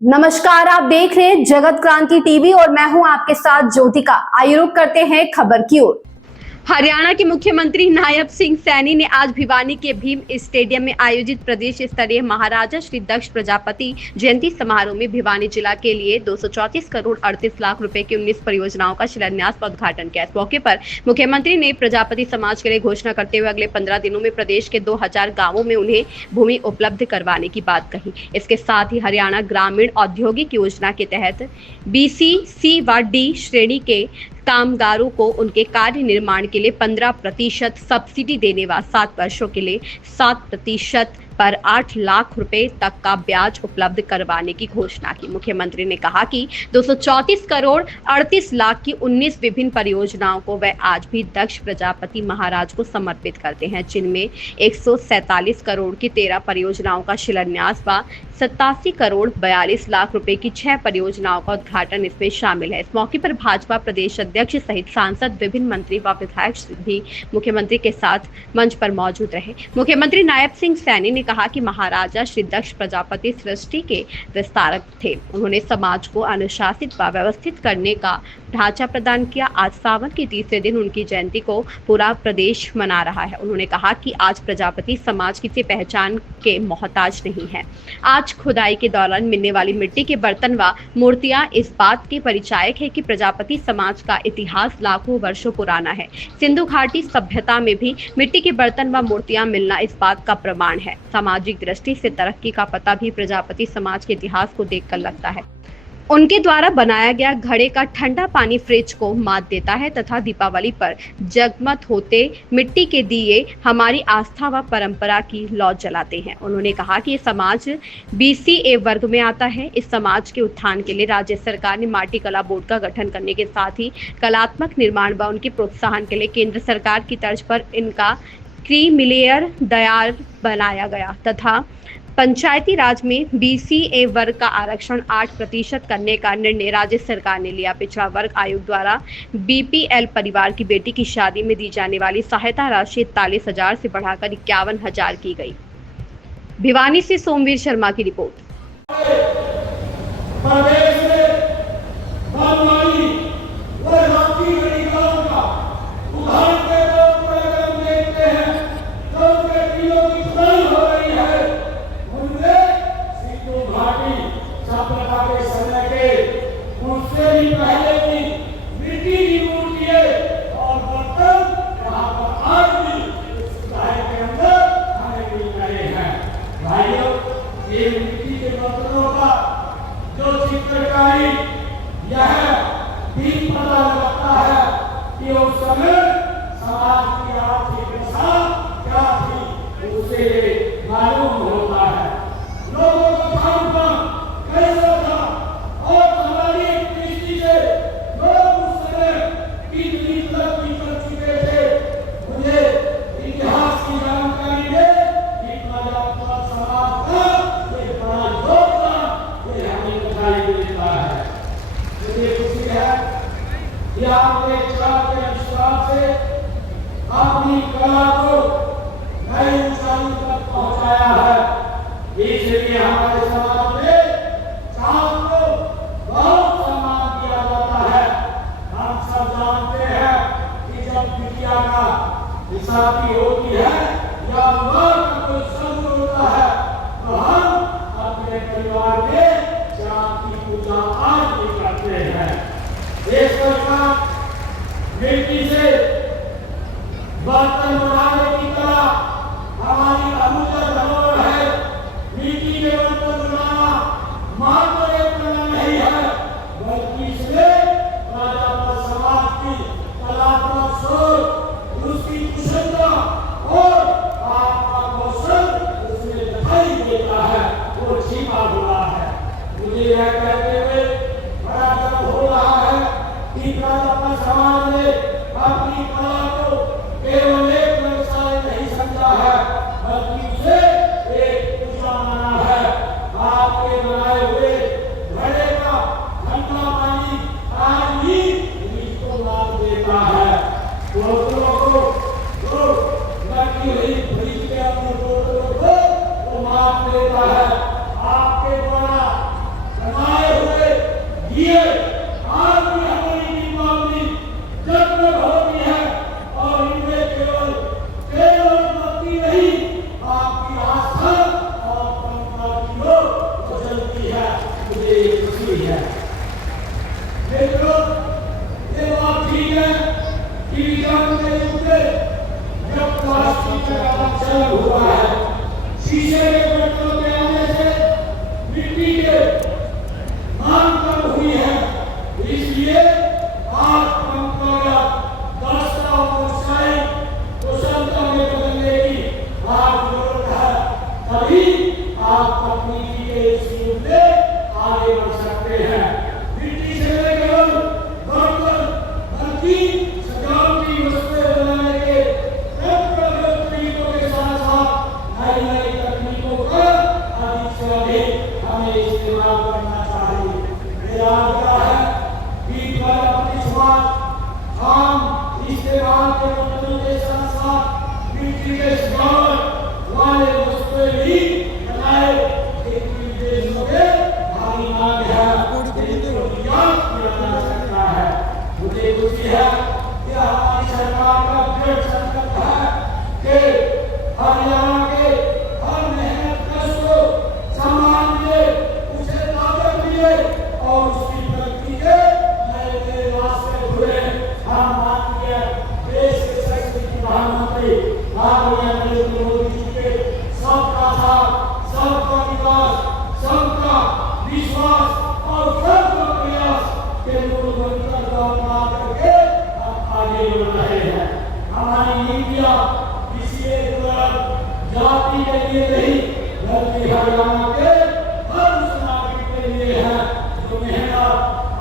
नमस्कार, आप देख रहे हैं जगत क्रांति टीवी और मैं हूं आपके साथ ज्योतिका। आइए रुक करते हैं खबर की ओर। हरियाणा के मुख्यमंत्री नायब सिंह सैनी ने आज भिवानी के भीम स्टेडियम में आयोजित प्रदेश स्तरीय महाराजा श्री दक्ष प्रजापति जयंती समारोह में भिवानी जिला के लिए 234 करोड़ 38 लाख रुपए की 19 परियोजनाओं का शिलान्यास व उद्घाटन किया। इस मौके पर मुख्यमंत्री ने प्रजापति समाज के लिए घोषणा करते हुए अगले 15 दिनों में प्रदेश के 2000 गाँवों में उन्हें भूमि उपलब्ध करवाने की बात कही। इसके साथ ही हरियाणा ग्रामीण औद्योगिक योजना के तहत BC, C व D श्रेणी के कामगारों को उनके कार्य निर्माण के लिए 15% सब्सिडी देने व 7 वर्षों के लिए 7% पर 8 लाख रुपए तक का ब्याज उपलब्ध करवाने की घोषणा की। मुख्यमंत्री ने कहा कि 234 करोड़ 38 लाख की 19 विभिन्न परियोजनाओं को वह आज भी दक्ष प्रजापति महाराज को समर्पित करते हैं, जिनमें 147 करोड़ की 13 परियोजनाओं का शिलान्यास व 87 करोड़ 42 लाख रुपए की 6 परियोजनाओं का उद्घाटन इसमें शामिल है। इस मौके पर भाजपा प्रदेश अध्यक्ष सहित सांसद, विभिन्न मंत्री व विधायक भी मुख्यमंत्री के साथ मंच पर मौजूद रहे। मुख्यमंत्री नायब सिंह सैनी ने कहा कि महाराजा श्री दक्ष प्रजापति सृष्टि के विस्तारक थे। उन्होंने समाज को अनुशासित व व्यवस्थित करने का ढांचा प्रदान किया। आज सावन के तीसरे दिन उनकी जयंती को पूरा प्रदेश मना रहा है। उन्होंने कहा कि आज प्रजापति समाज किसी पहचान के मोहताज नहीं है। आज खुदाई के दौरान मिलने वाली मिट्टी के बर्तन व मूर्तियां इस बात के परिचायक है कि प्रजापति समाज का इतिहास लाखों वर्षों पुराना है। सिंधु घाटी सभ्यता में भी मिट्टी के बर्तन व मूर्तियां मिलना इस बात का प्रमाण है। सामाजिक दृष्टि से तरक्की का पता भी प्रजापति समाज के इतिहास को देखकर लगता है। उनके द्वारा बनाया गया घड़े का ठंडा पानी फ्रिज को मात देता है तथा दीपावली पर जगमग होते मिट्टी के दिए हमारी आस्था व परंपरा की लौ जलाते हैं। उन्होंने कहा कि ये समाज BCA वर्ग में आता है। इस समाज के उत्थान के लिए राज्य सरकार ने माटी कला बोर्ड का गठन करने के साथ ही कलात्मक निर्माण व उनके प्रोत्साहन के लिए केंद्र सरकार की तर्ज पर इनका क्रीमिलेयर दयार बनाया गया तथा पंचायती राज में BCA वर्ग का आरक्षण 8% करने का निर्णय राज्य सरकार ने लिया। पिछड़ा वर्ग आयोग द्वारा BPL परिवार की बेटी की शादी में दी जाने वाली सहायता राशि 41,000 से बढ़ाकर 51,000 की गई। भिवानी से सोमवीर शर्मा की रिपोर्ट। चित्रकारी यह भी पता लगता है कि उस समय समाज की आर्थिक दशा क्या थी, उसे मालूम होता है। लोगों का खान-पान कैसा था और हमारी दृष्टि से लोग उस समय कितनी तरक्की कर चुके थे। मुझे इतिहास की जानकारी दे कि प्रजापति समाज का एक बड़ा योगदान ये हमें दिखाई देता है। मुझे खुशी है कि आपने चार के विश्वास से अपनी कला को नई ऊंचाई तक पहुंचाया है। इसलिए हमारे समाज में चाँद को बहुत सम्मान दिया जाता है। हम सब जानते हैं कि जब बिटिया का शादी होती है या विवाह का कोई संग होता है तो हम अपने परिवार में चाँद की पूजा आज भी करते हैं। एक प्रकार मिट्टी से बर्तन बनाने की कला हमारी अमूल्य धरोहर है। मिट्टी के बर्तन बनाना मात्र एक कला नहीं है, बल्कि इसमें प्रजापति समाज की कलात्मक सोच, उसकी कुशलता और आपका कौशल उसमें दिखाई देता है, वो छिपा हुआ है। मुझे यह कहते हुए बड़ा गर्व हो रहा है कि प्रजापति समाज ने अपनी कला को केवल एक व्यवसाय नहीं समझा है, बल्कि उसे एक पूजा माना है। आपके बनाए हुए घड़े का ठंडा पानी आज भी इसको मात देता है। बोतलों को जो लगी हुई फ्रिज के अपने बोतलों को वो मात देता है। आपके द्वारा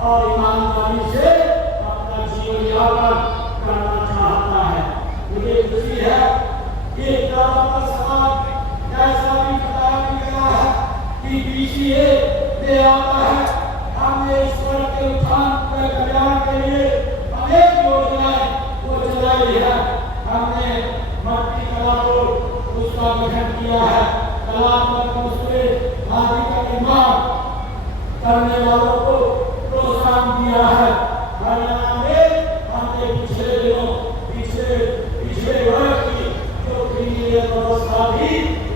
और ईमानदारी से अपना जीवन यापन करना चाहता है। मुझे खुशी है कि ज्यादातर समाज जैसा भी बताया गया है कि बीसीए ले आता है। हमने इस वर्ग के उत्थान के कल्याण के लिए अनेक योजनाएं वो चलाई है। हमने मट्टी कला को उसका गठन किया है। कलात्मक उसके आदि का निर्माण करने वालों को प्रोत्साहन दिया है। हरियाणा में हमने पिछले दिनों पिछले वर्ग की जो क्रिमिनल व्यवस्था थी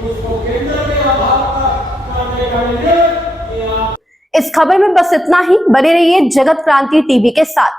उसको केंद्र के आधार पर करने का निर्णय किया। इस खबर में बस इतना ही। बने रहिए जगत क्रांति टीवी के साथ।